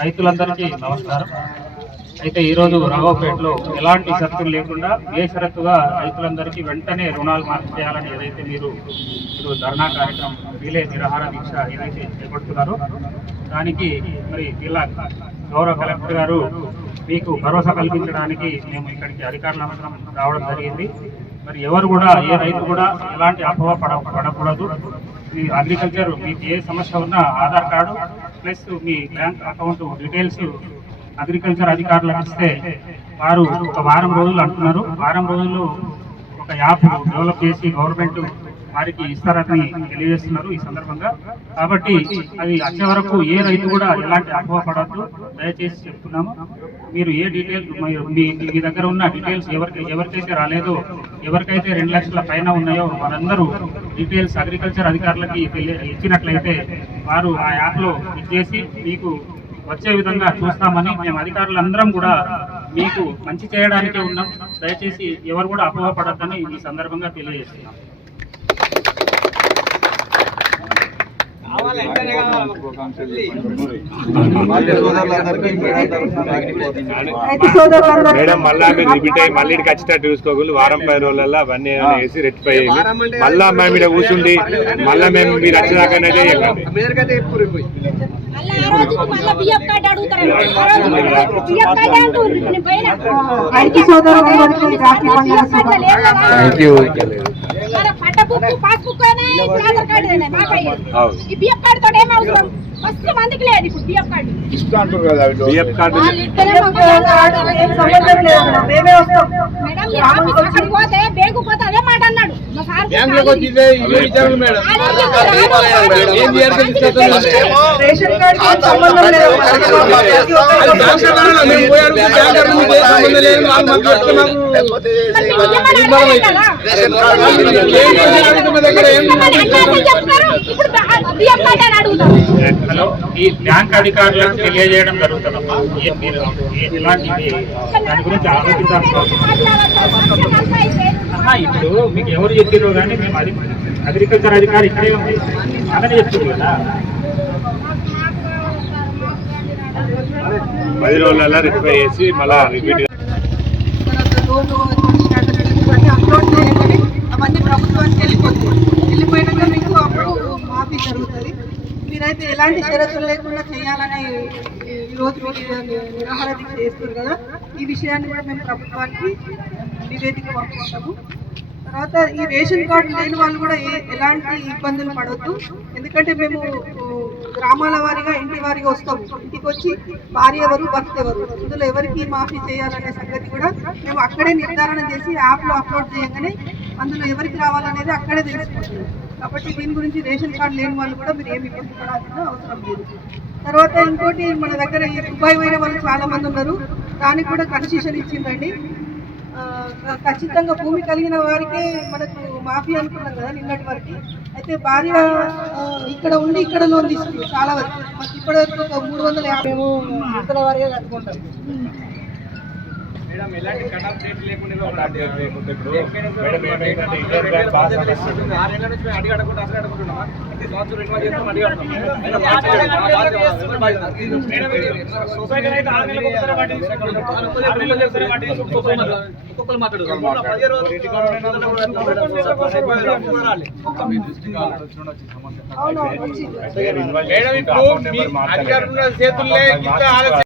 రైతులందరికీ నమస్కారం. అయితే ఈరోజు రాఘవపేటలో ఎలాంటి షరతులు లేకుండా బేషరతుగా రైతులందరికీ వెంటనే రుణాలు మాఫీ చేయాలని ఏదైతే మీరు ధర్నా కార్యక్రమం రిలే నిరాహార దీక్ష ఏదైతే చేపడుతున్నారో దానికి మరి జిల్లా గౌరవ కలెక్టర్ గారు మీకు భరోసా కల్పించడానికి మేము ఇక్కడికి అధికారులందరం రావడం జరిగింది. మరి ఎవరు కూడా ఏ రైతు కూడా ఎలాంటి అపోహ పడకూడదు. మీ అగ్రికల్చర్ మీకు ఏ సమస్య ఉన్నా ఆధార్ కార్డు ప్లస్ మీ బ్యాంక్ అకౌంట్ డీటెయిల్స్ అగ్రికల్చర్ అధికారులకు ఇస్తే వారు ఒక వారం రోజులు అంటున్నారు. వారం రోజులు ఒక యాప్ డెవలప్ చేసి గవర్నమెంట్ వారికి ఇస్తారని తెలియజేస్తున్నారు ఈ సందర్భంగా. కాబట్టి అది వచ్చే వరకు ఏ రైతు కూడా ఎలాంటి అపోహ పడద్దు దయచేసి చెప్తున్నాము. మీరు ఏ డీటెయిల్స్ మీ దగ్గర ఉన్న డీటెయిల్స్ ఎవరికైతే రాలేదో, ఎవరికైతే 2 లక్షల పైన ఉన్నాయో వారందరూ డీటెయిల్స్ అగ్రికల్చర్ అధికారులకి ఇచ్చినట్లయితే వారు ఆ యాప్లో ఇచ్చేసి మీకు వచ్చే విధంగా చూస్తామని మేము అధికారులందరం కూడా మీకు మంచి చేయడానికే ఉన్నాం. దయచేసి ఎవరు కూడా అపోహ పడద్దని ఈ సందర్భంగా తెలియజేస్తున్నాం. మేడం మళ్ళా మీరు రిపీట్ అయ్యి మళ్ళీ వచ్చేటట్టు చూసుకోగలరు. వారం 10 రోజులలో అవన్నీ వేసి రెక్టిఫై అయ్యి మళ్ళా మేము ఇక్కడ కూర్చుండి మళ్ళా మేము మీరు వచ్చేదాకానే మస్తు మందికి లేదు ఇప్పుడు బిఎఫ్ కార్డు ఇష్టం కదా. బిఎఫ్ కార్డు పోతే బేగు పోతే అదే మాట అన్నాడు. హలో, ఈ బ్యాంక్ అధికారులకు తెలియజేయడం జరుగుతుందమ్మా. ఇలాంటి దాని గురించి ఆలోచించాల్సిన ఇప్పుడు మీకు ఎవరు చెప్పారో కానీ మేము అగ్రికల్చర్ అధికారి ఇక్కడే ఉంది అదని చెప్తుంది కదా. 10 రోజులలో రెక్టిఫై చేసి మళ్ళా రిపీట్ అవన్నీ ప్రభుత్వానికి వెళ్ళిపోయినాక మీకు అప్పుడు మాఫీ జరుగుతుంది. మీరైతే ఎలాంటి షరతులు లేకుండా చేయాలని ఈరోజు నిరాహార దీక్ష చేస్తారు కదా. ఈ విషయాన్ని కూడా మేము ప్రభుత్వానికి నివేదిక పంపిస్తాము. తర్వాత ఈ రేషన్ కార్డు లేని వాళ్ళు కూడా ఎలాంటి ఇబ్బందులు పడవద్దు. ఎందుకంటే మేము గ్రామాల వారీగా ఇంటి వారీగా వస్తాము. ఇంటికి వచ్చి భార్య ఎవరు భర్త ఎవరు ఇందులో ఎవరికి మాఫీ చేయాలనే సంగతి కూడా మేము అక్కడే నిర్ధారణ చేసి యాప్లో అప్లోడ్ చేయగానే అందులో ఎవరికి రావాలనేది అక్కడే తెలుసుకుంటుంది. కాబట్టి దీని గురించి రేషన్ కార్డు లేని వాళ్ళు కూడా మీరు ఏమి ఇబ్బంది పడాల్సిన అవసరం లేదు. తర్వాత ఇంకోటి మన దగ్గర ఈ దుబాయ్ పోయిన వాళ్ళు చాలా మంది ఉన్నారు. దానికి కూడా కన్సెషన్ ఇచ్చిందండి. ఖచ్చితంగా భూమి కలిగిన వారికే మనకు మాఫీ అనుకున్నాం కదా నిన్నటి వరకు. అయితే భార్య ఇక్కడ ఉండి ఇక్కడ లోన్ తీసుకుంది చాలా వరకు. మాకు ఇప్పటివరకు ఒక 350 మేము ఇక్కడ వారిగా కట్టుకుంటాం. చేతుల్లో